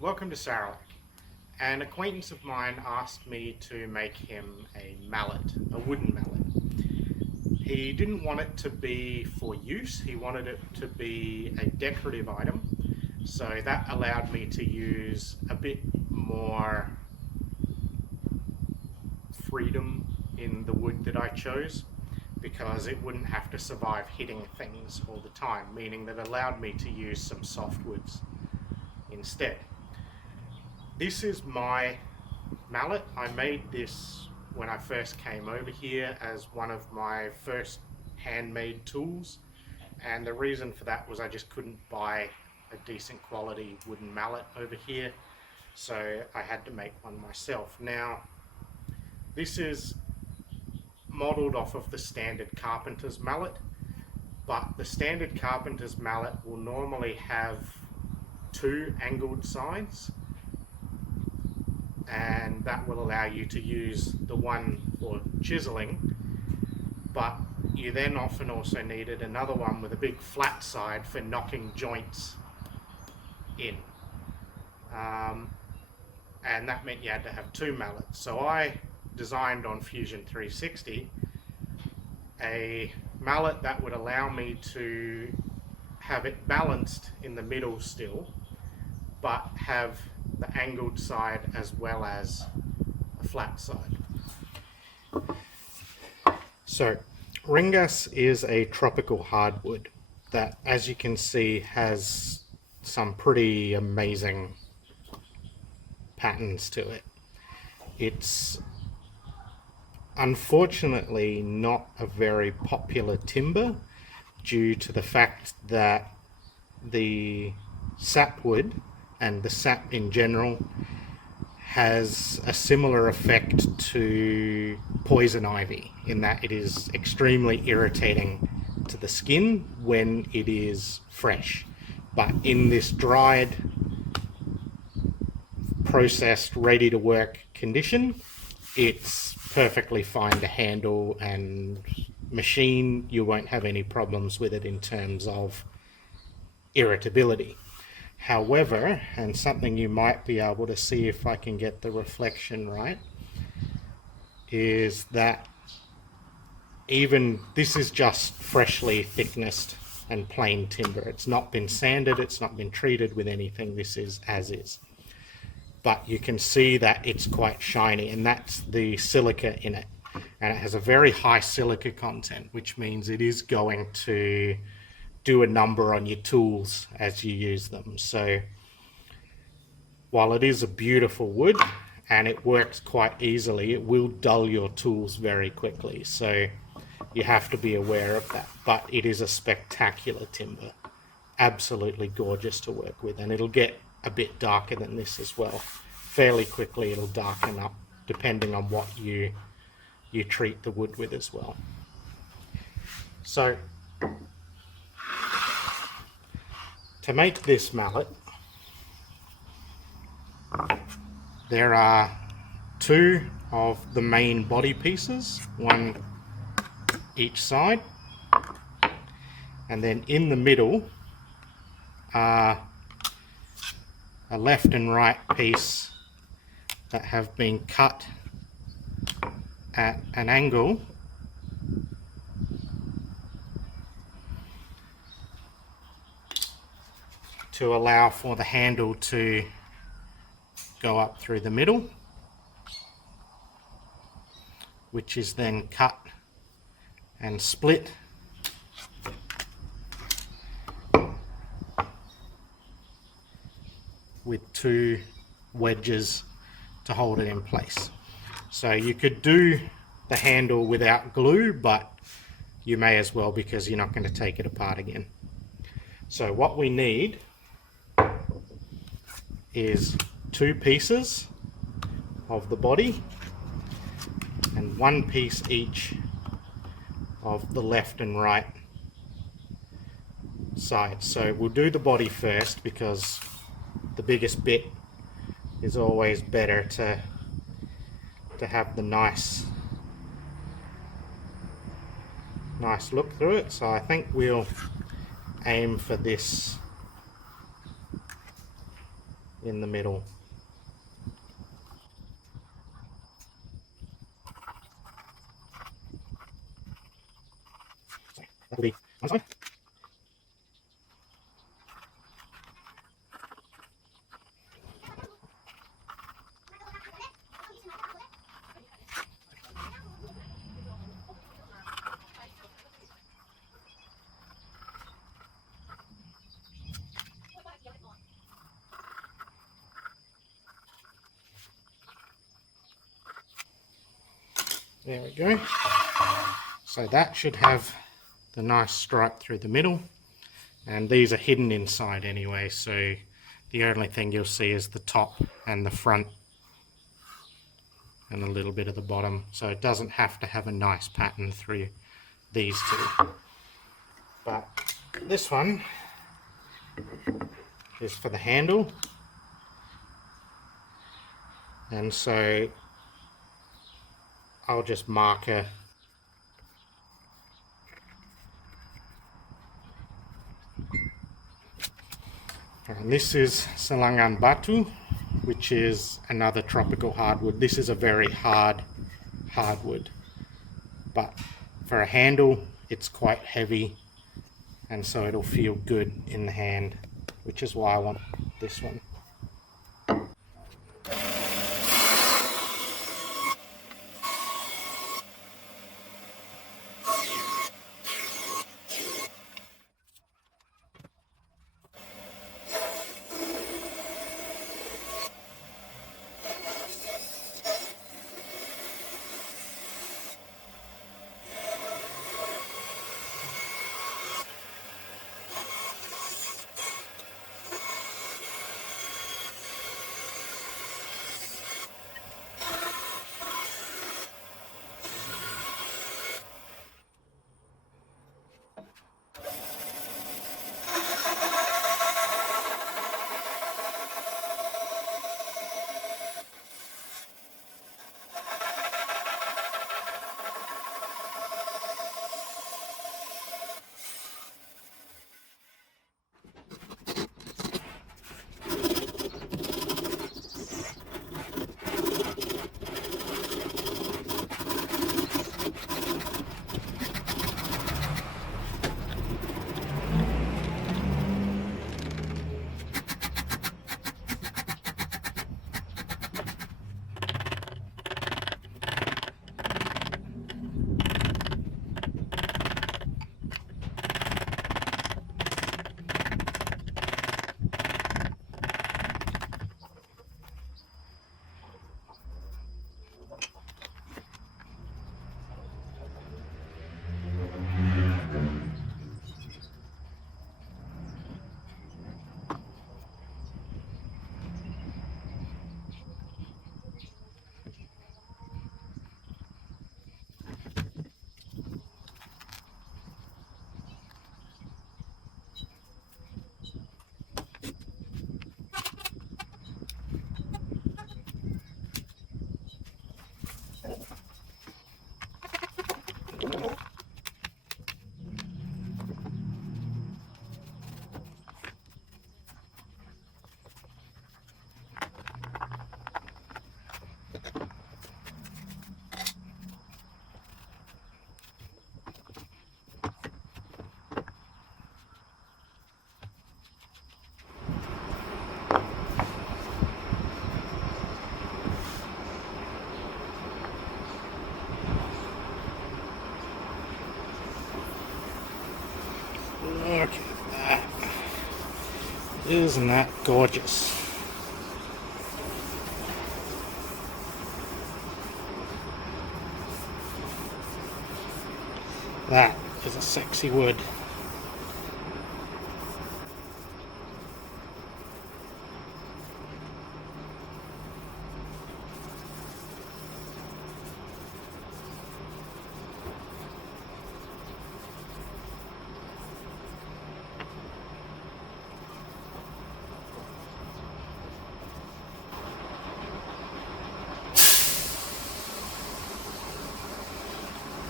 Welcome to Sarah. An acquaintance of mine asked me to make him a mallet, a wooden mallet. He didn't want it to be for use, he wanted it to be a decorative item, so that allowed me to use a bit more freedom in the wood that I chose, because it wouldn't have to survive hitting things all the time, meaning that it allowed me to use some softwoods instead. This is my mallet. I made this when I first came over here as one of my first handmade tools, and the reason for that was I just couldn't buy a decent quality wooden mallet over here, so I had to make one myself. Now, this is modeled off of the standard Carpenters mallet, but the standard Carpenters mallet will normally have two angled sides, and that will allow you to use the one for chiseling, but you then often also needed another one with a big flat side for knocking joints in, and that meant you had to have two mallets. So I designed on Fusion 360 a mallet that would allow me to have it balanced in the middle still, but have the angled side as well as a flat side. So Ringas is a tropical hardwood that, as you can see, has some pretty amazing patterns to it. It's unfortunately not a very popular timber due to the fact that the sapwood and the sap in general has a similar effect to poison ivy, in that it is extremely irritating to the skin when it is fresh. But in this dried, processed, ready to work condition, it's perfectly fine to handle and machine. You won't have any problems with it in terms of irritability. However, and something you might be able to see if I can get the reflection right, is that even this is just freshly thicknessed and plain timber. It's not been sanded, it's not been treated with anything, this is as is. But you can see that it's quite shiny, and that's the silica in it. And it has a very high silica content, which means it is going to do a number on your tools as you use them. So while it is a beautiful wood and it works quite easily, it will dull your tools very quickly. So you have to be aware of that. But it is a spectacular timber, absolutely gorgeous to work with, and it'll get a bit darker than this as well. Fairly quickly it'll darken up depending on what you treat the wood with as well. So to make this mallet, there are two of the main body pieces, one each side, and then in the middle are a left and right piece that have been cut at an angle to allow for the handle to go up through the middle, which is then cut and split with two wedges to hold it in place. So you could do the handle without glue, but you may as well, because you're not going to take it apart again. So what we need is two pieces of the body and one piece each of the left and right side. So we'll do the body first, because the biggest bit is always better to have the nice look through it. So I think we'll aim for this in the middle. That'll be one side. There we go. So that should have the nice stripe through the middle, and these are hidden inside anyway, so the only thing you'll see is the top and the front and a little bit of the bottom, so it doesn't have to have a nice pattern through these two. But this one is for the handle, and so I'll just marker and this is Selangan Batu, which is another tropical hardwood. This is a very hard hardwood, but for a handle it's quite heavy, and so it'll feel good in the hand, which is why I want this one. Look at that. Isn't that gorgeous? That is a sexy wood.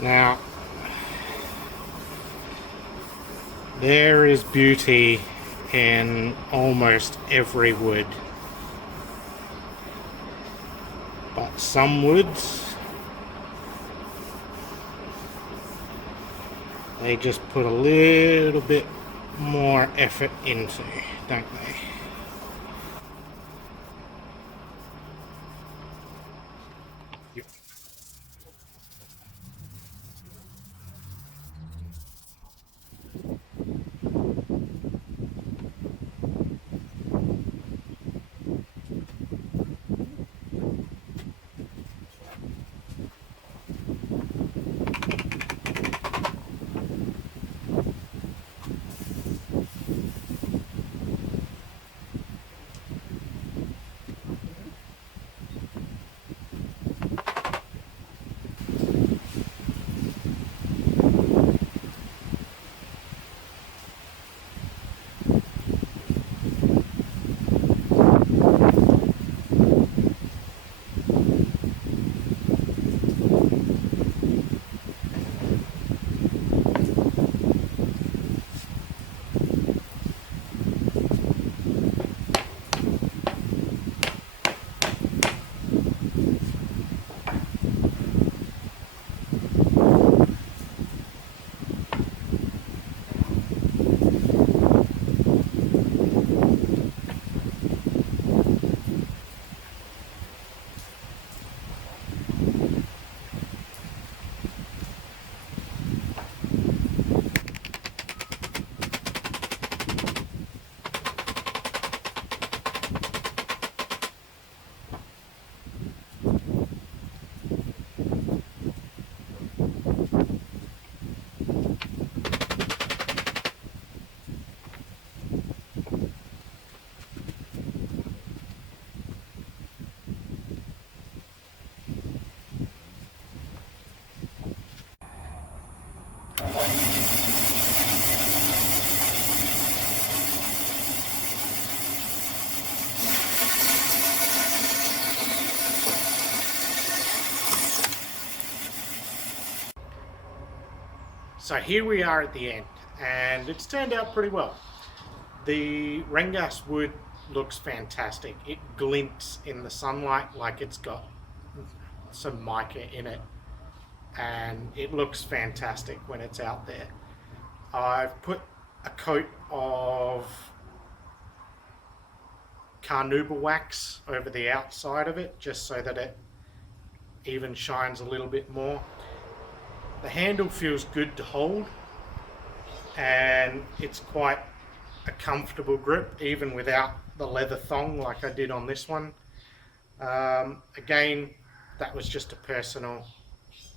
Now, there is beauty in almost every wood Some woods, they just put a little bit more effort into, don't they? So here we are at the end, and it's turned out pretty well. The Rengas wood looks fantastic. It glints in the sunlight like it's got some mica in it, and it looks fantastic when it's out there. I've put a coat of carnauba wax over the outside of it just so that it even shines a little bit more. The handle feels good to hold, and it's quite a comfortable grip even without the leather thong like I did on this one. Again, that was just a personal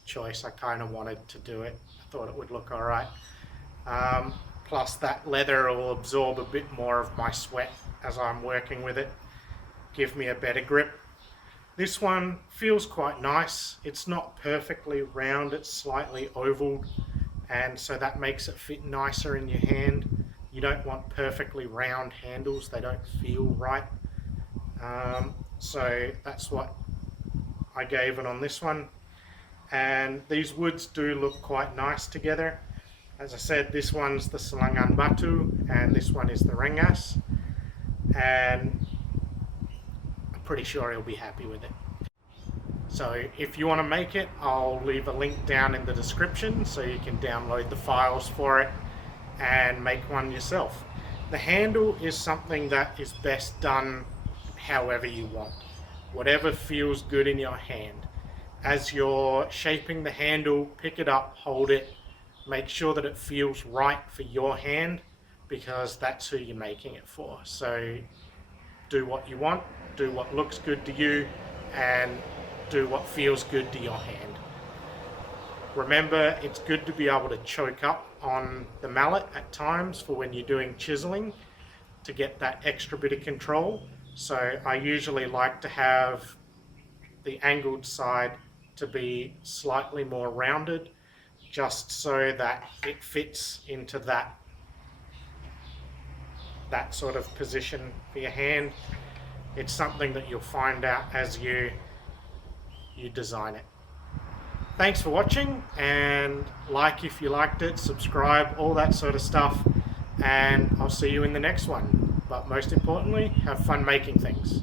choice. I kind of wanted to do it. I thought it would look alright. Plus that leather will absorb a bit more of my sweat as I'm working with it, give me a better grip. This one feels quite nice. It's not perfectly round, it's slightly oval, and so that makes it fit nicer in your hand. You don't want perfectly round handles, they don't feel right. So that's what I gave it on this one. And these woods do look quite nice together. As I said, this one's the Selangan Batu and this one is the Rengas, and pretty sure he'll be happy with it. So if you want to make it, I'll leave a link down in the description so you can download the files for it and make one yourself. The handle is something that is best done however you want, whatever feels good in your hand. As you're shaping the handle, pick it up, hold it, make sure that it feels right for your hand, because that's who you're making it for. So do what you want, do what looks good to you, and do what feels good to your hand. Remember, it's good to be able to choke up on the mallet at times for when you're doing chiseling to get that extra bit of control. So I usually like to have the angled side to be slightly more rounded, just so that it fits into that sort of position for your hand. It's something that you'll find out as you design it. Thanks for watching, and like if you liked it, subscribe, all that sort of stuff, and I'll see you in the next one. But most importantly, have fun making things.